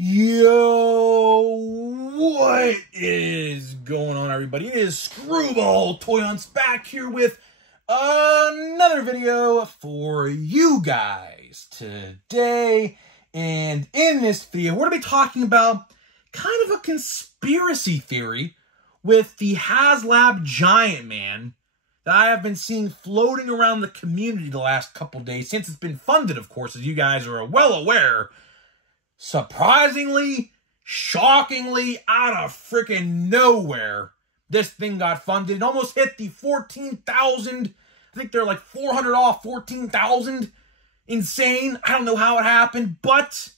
Yo, what is going on, everybody? It is Screwball Toy Hunts back here with another video for you guys today. And in this video, we're going to be talking about kind of a conspiracy theory with the HasLab Giant Man that I have been seeing floating around the community the last couple days, since it's been funded, of course, as you guys are well aware. Surprisingly, shockingly, out of freaking nowhere, this thing got funded. It almost hit the 14,000. I think they're like 400 off 14,000. Insane. I don't know how it happened, but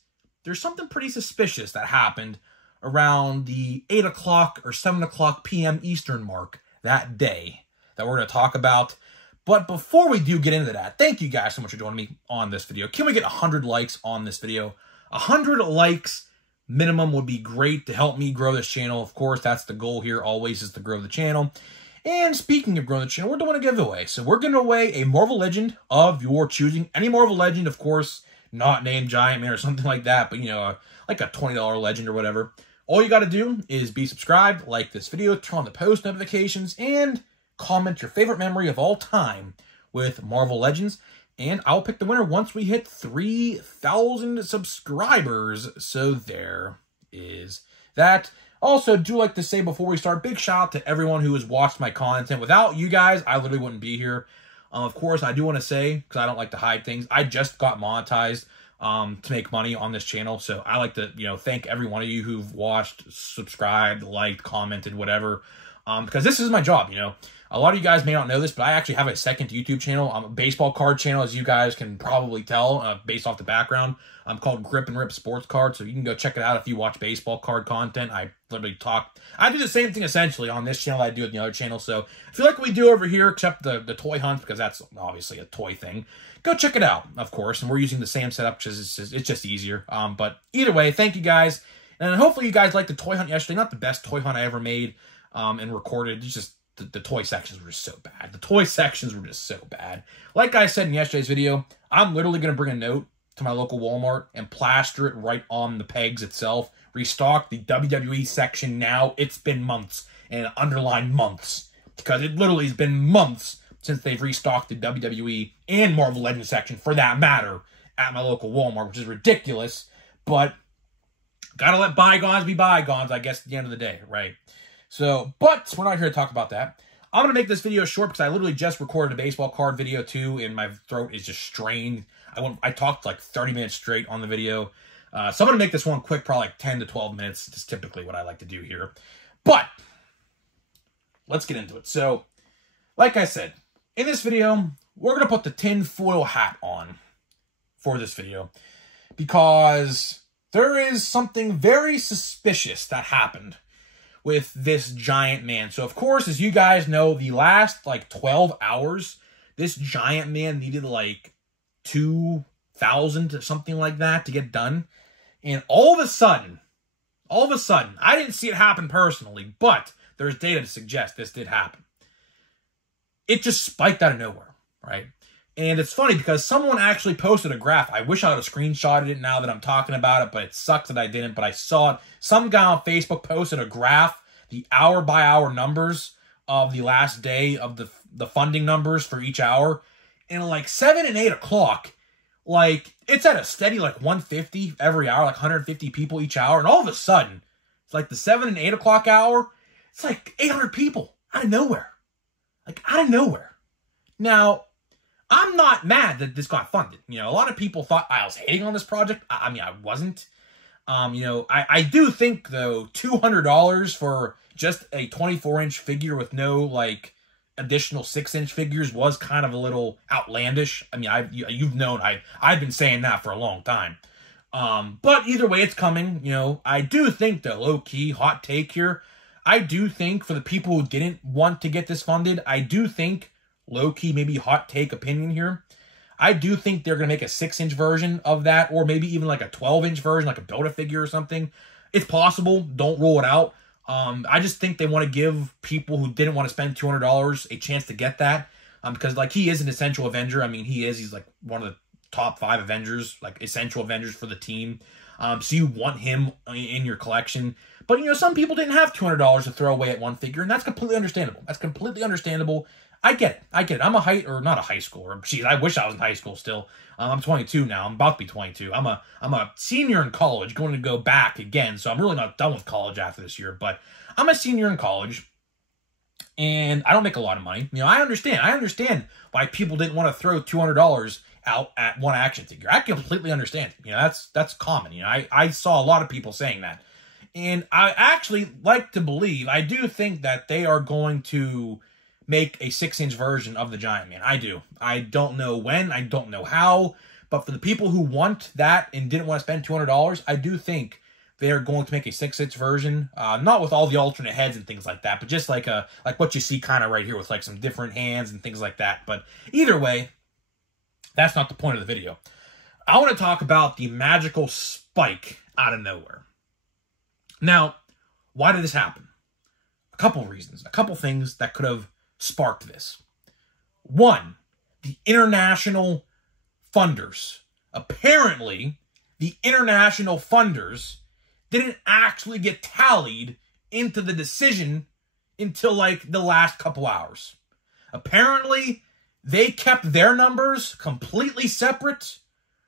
there's something pretty suspicious that happened around the 8 o'clock or 7 o'clock p.m. Eastern mark that day that we're going to talk about. But before we do get into that, thank you guys so much for joining me on this video. Can we get 100 likes on this video? 100 likes minimum would be great to help me grow this channel. Of course, that's the goal here always, is to grow the channel. And speaking of growing the channel, we're doing a giveaway. So we're giving away a Marvel Legend of your choosing. Any Marvel Legend, of course, not named Giant Man or something like that, but, you know, like a $20 Legend or whatever. All you got to do is be subscribed, like this video, turn on the post notifications, and comment your favorite memory of all time with Marvel Legends. And I'll pick the winner once we hit 3,000 subscribers. So there is that. Also, do like to say before we start, big shout out to everyone who has watched my content. Without you guys, I literally wouldn't be here. Of course, I do want to say, because I don't like to hide things, I just got monetized to make money on this channel. So I like to, thank every one of you who've watched, subscribed, liked, commented, whatever. Because this is my job, A lot of you guys may not know this, but I actually have a second YouTube channel. I'm a baseball card channel, as you guys can probably tell, based off the background. I'm called Grip and Rip Sports Card, so you can go check it out if you watch baseball card content. I literally I do the same thing, essentially, on this channel I do at the other channel. So if you like what we do over here, except the toy hunts, because that's obviously a toy thing, go check it out, of course. And we're using the same setup, because it's just easier. But either way, thank you guys. And hopefully you guys liked the toy hunt yesterday. Not the best toy hunt I ever made and recorded. It's just the toy sections were just so bad. The toy sections were just so bad. Like I said in yesterday's video, I'm literally going to bring a note to my local Walmart and plaster it right on the pegs itself. Restock the WWE section now. It's been months, and underline months, because it literally has been months since they've restocked the WWE and Marvel Legends section, for that matter, at my local Walmart, which is ridiculous. But gotta let bygones be bygones, I guess, at the end of the day, right? So, but we're not here to talk about that. I'm going to make this video short because I literally just recorded a baseball card video too, and my throat is just strained. I talked like 30 minutes straight on the video. So I'm going to make this one quick, probably like 10 to 12 minutes. That's typically what I like to do here. But let's get into it. So, like I said, in this video, we're going to put the tinfoil hat on for this video, because there is something very suspicious that happened with this Giant Man. So, of course, as you guys know, the last, 12 hours, this Giant Man needed, 2,000 or something like that to get done. And all of a sudden, I didn't see it happen personally, but there's data to suggest this did happen. It just spiked out of nowhere, right? And it's funny because someone actually posted a graph. I wish I would have screenshotted it now that I'm talking about it, but it sucks that I didn't. But I saw it. Some guy on Facebook posted a graph, the hour-by-hour numbers of the last day of the funding numbers for each hour. And 7 and 8 o'clock, it's at a steady 150 every hour, 150 people each hour. And all of a sudden, it's the 7 and 8 o'clock hour, it's 800 people out of nowhere. Out of nowhere. Now, I'm not mad that this got funded. A lot of people thought I was hating on this project. I mean, I wasn't. I do think, though, $200 for just a 24-inch figure with no, additional 6-inch figures was kind of a little outlandish. I mean, you've known I've been saying that for a long time. But either way, it's coming. I do think, though, low-key, hot take here, I do think for the people who didn't want to get this funded, I do think, low-key, maybe hot take opinion here, I do think they're going to make a 6-inch version of that, or maybe even a 12-inch version, like a Build-A-Figure or something. It's possible. Don't rule it out. I just think they want to give people who didn't want to spend $200 a chance to get that, because, he is an essential Avenger. I mean, he's, one of the top 5 Avengers, essential Avengers for the team. So you want him in your collection. But, you know, some people didn't have $200 to throw away at one figure, and that's completely understandable. That's completely understandable. I get it. I get it. I'm not a high schooler. Jeez, I wish I was in high school still. I'm 22 now. I'm about to be 22. I'm a senior in college, going to go back again. So I'm really not done with college after this year. But I'm a senior in college, and I don't make a lot of money. You know, I understand why people didn't want to throw $200 out at one action figure. I completely understand. You know, that's common. You know, I saw a lot of people saying that. And I actually like to believe, I do think that they are going to make a 6-inch version of the Giant Man. I do. I don't know when, I don't know how, but for the people who want that and didn't want to spend $200, I do think they are going to make a 6-inch version, not with all the alternate heads and things like that, but just like what you see kind of right here with like some different hands and things like that. But either way, that's not the point of the video. I want to talk about the magical spike out of nowhere. Now, why did this happen? A couple reasons, a couple things that could have sparked this. One, the international funders. Apparently, the international funders didn't actually get tallied into the decision until like the last couple hours. Apparently, they kept their numbers completely separate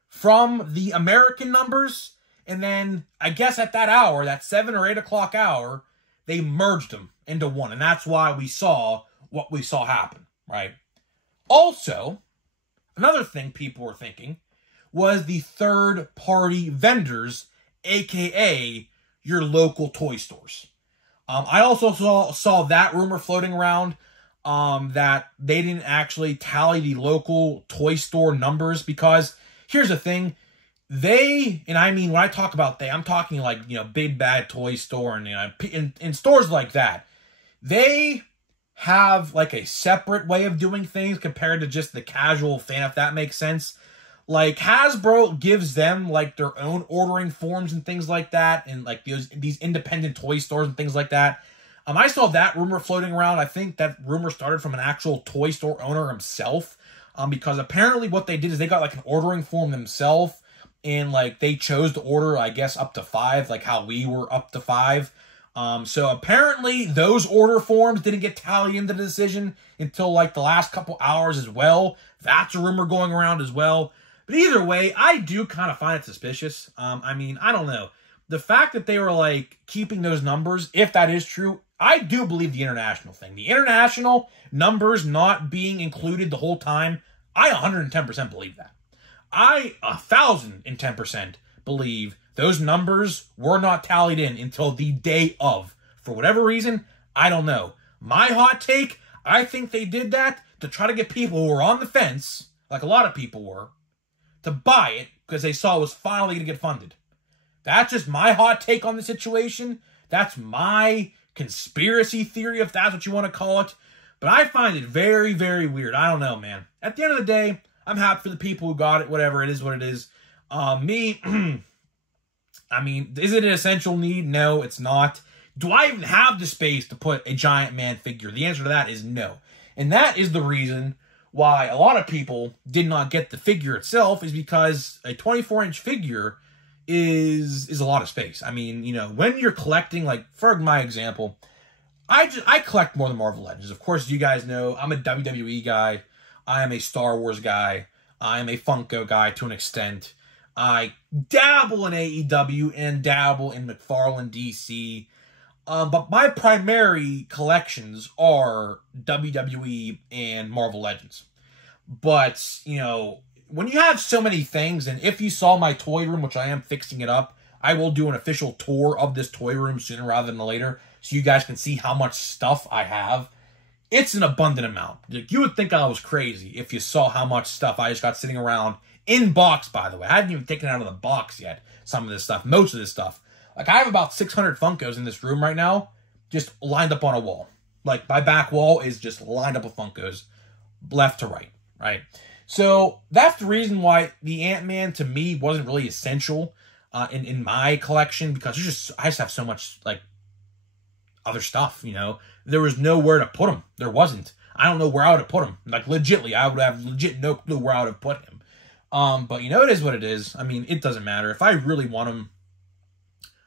from the American numbers, and then I guess at that hour, that 7 or 8 o'clock hour, they merged them into one, and that's why we saw what we saw happen, right? Also, another thing people were thinking was the third-party vendors, a.k.a. your local toy stores. I also saw that rumor floating around, that they didn't actually tally the local toy store numbers, because here's the thing, and I mean, when I talk about they, I'm talking like, you know, Big Bad Toy Store and, you know, in stores like that, they have like a separate way of doing things compared to just the casual fan, if that makes sense. Like Hasbro gives them like their own ordering forms and things like that, and like these independent toy stores and things like that. I saw that rumor floating around. I think that rumor started from an actual toy store owner himself, because apparently what they did is they got like an ordering form themselves, and like they chose to order, I guess, up to 5, like how we were up to 5. So apparently those order forms didn't get tallied into the decision until like the last couple hours as well. That's a rumor going around as well. But either way, I do kind of find it suspicious. I mean, I don't know. The fact that they were like keeping those numbers, if that is true, I do believe the international thing. The international numbers not being included the whole time, I 110% believe that. I 1,010% believe those numbers were not tallied in until the day of. For whatever reason, I don't know. My hot take, I think they did that to try to get people who were on the fence, like a lot of people were, to buy it because they saw it was finally going to get funded. That's just my hot take on the situation. That's my conspiracy theory, if that's what you want to call it. But I find it very, very weird. I don't know, man. At the end of the day, I'm happy for the people who got it. Whatever, it is what it is. Me, I mean, is it an essential need? No, it's not. Do I even have the space to put a Giant Man figure? The answer to that is no. And that is the reason why a lot of people did not get the figure itself, is because a 24-inch figure is a lot of space. I mean, you know, when you're collecting, like, for my example, I collect more than Marvel Legends. Of course, you guys know I'm a WWE guy. I am a Star Wars guy. I am a Funko guy to an extent. I dabble in AEW and dabble in McFarlane DC. But my primary collections are WWE and Marvel Legends. But, you know, when you have so many things, and if you saw my toy room, which I am fixing it up, I will do an official tour of this toy room sooner rather than later, so you guys can see how much stuff I have. It's an abundant amount. You would think I was crazy if you saw how much stuff I just got sitting around in box, by the way. I haven't even taken it out of the box yet, some of this stuff, most of this stuff. Like, I have about 600 Funkos in this room right now, just lined up on a wall. Like, my back wall is just lined up with Funkos, left to right, right? So, that's the reason why the Ant-Man, to me, wasn't really essential in my collection, because I just have so much, like, other stuff, you know? There was nowhere to put him. There wasn't. I don't know where I would have put him. Like, legitly, I would have legit no clue where I would have put him. But, you know, it is what it is. I mean, it doesn't matter. If I really want him,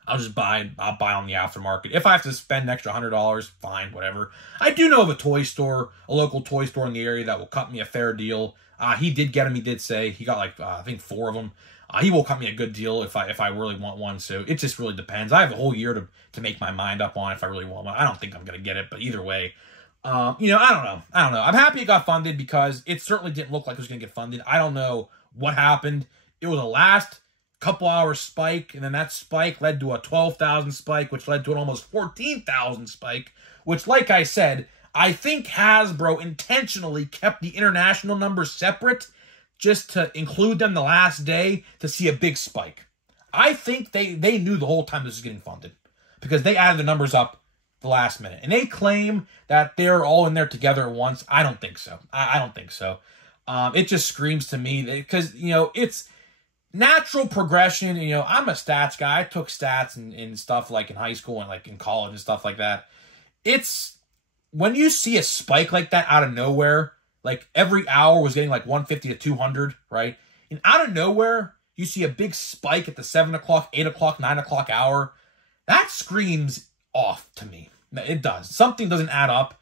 I'll buy on the aftermarket. If I have to spend an extra $100, fine, whatever. I do know of a toy store, a local toy store in the area that will cut me a fair deal. He did get them. He did say he got like I think 4 of them. He will cut me a good deal if I really want one. So it just really depends. I have a whole year to make my mind up on if I really want one. I don't think I'm gonna get it, but either way, you know, I don't know. I'm happy it got funded because it certainly didn't look like it was gonna get funded. I don't know what happened. It was a last couple hours spike, and then that spike led to a 12,000 spike, which led to an almost 14,000 spike. Which, like I said, I think Hasbro intentionally kept the international numbers separate just to include them the last day to see a big spike. I think they knew the whole time this was getting funded because they added the numbers up the last minute. And they claim that they're all in there together at once. I don't think so. I don't think so. It just screams to me because, you know, it's natural progression. You know, I'm a stats guy. I took stats and stuff like in high school and like in college and stuff like that. It's when you see a spike like that out of nowhere, like every hour was getting like 150 to 200, right? And out of nowhere, you see a big spike at the 7 o'clock, 8 o'clock, 9 o'clock hour. That screams off to me. It does. Something doesn't add up.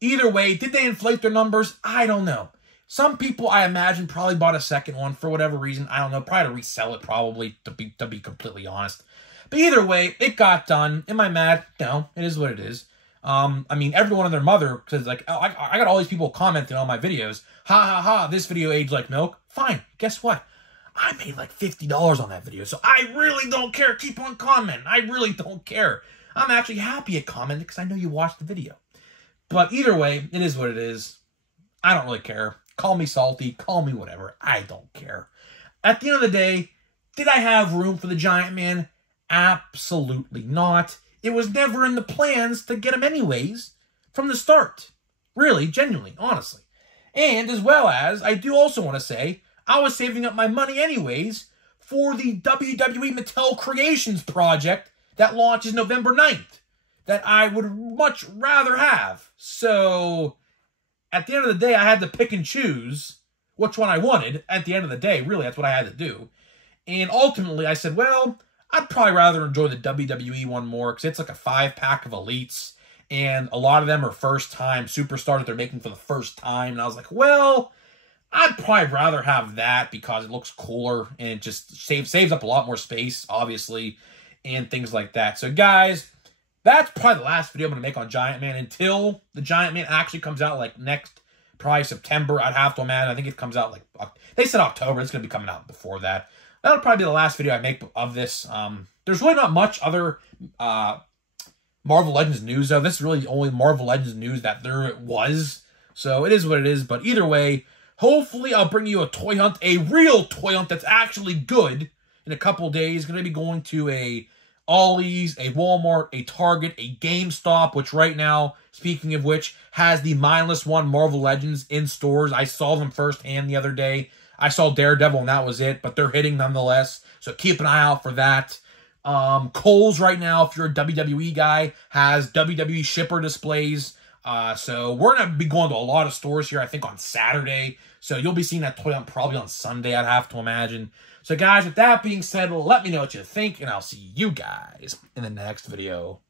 Either way, did they inflate their numbers? I don't know. Some people, I imagine, probably bought a second one for whatever reason. I don't know. Probably to resell it, probably, to be completely honest. But either way, it got done. Am I mad? No. It is what it is. I mean, everyone and their mother, because like, oh, I got all these people commenting on my videos. Ha, ha, ha, this video aged like milk. Fine. Guess what? I made like $50 on that video, so I really don't care. Keep on commenting. I really don't care. I'm actually happy at commenting because I know you watched the video. But either way, it is what it is. I don't really care. Call me salty. Call me whatever. I don't care. At the end of the day, did I have room for the Giant Man? Absolutely not. It was never in the plans to get him anyways from the start. Really, genuinely, honestly. And as well as, I do also want to say, I was saving up my money anyways for the WWE Mattel Creations project that launches November 9th that I would much rather have. So, at the end of the day, I had to pick and choose which one I wanted. At the end of the day, really, that's what I had to do. And ultimately, I said, well, I'd probably rather enjoy the WWE one more because it's like a 5-pack of elites. And a lot of them are first-time superstars that they're making for the first time. And I was like, well, I'd probably rather have that because it looks cooler and it just saves up a lot more space, obviously, and things like that. So, guys, that's probably the last video I'm going to make on Giant Man until the Giant Man actually comes out, like, next, probably September, I'd have to imagine. I think it comes out, like, they said October. It's going to be coming out before that. That'll probably be the last video I make of this. There's really not much other Marvel Legends news, though. This is really the only Marvel Legends news that there was. So, it is what it is. But either way, hopefully I'll bring you a toy hunt, a real toy hunt that's actually good in a couple days. Going to be going to a Ollie's, a Walmart, a Target, a GameStop, which right now, speaking of which, has the Mindless One Marvel Legends in stores. I saw them firsthand the other day. I saw Daredevil and that was it, but they're hitting nonetheless. So keep an eye out for that. Kohl's right now, if you're a WWE guy, has WWE shipper displays. So we're going to be going to a lot of stores here, I think, on Saturday. So you'll be seeing that toy hunt probably on Sunday, I'd have to imagine. So guys, with that being said, let me know what you think, and I'll see you guys in the next video.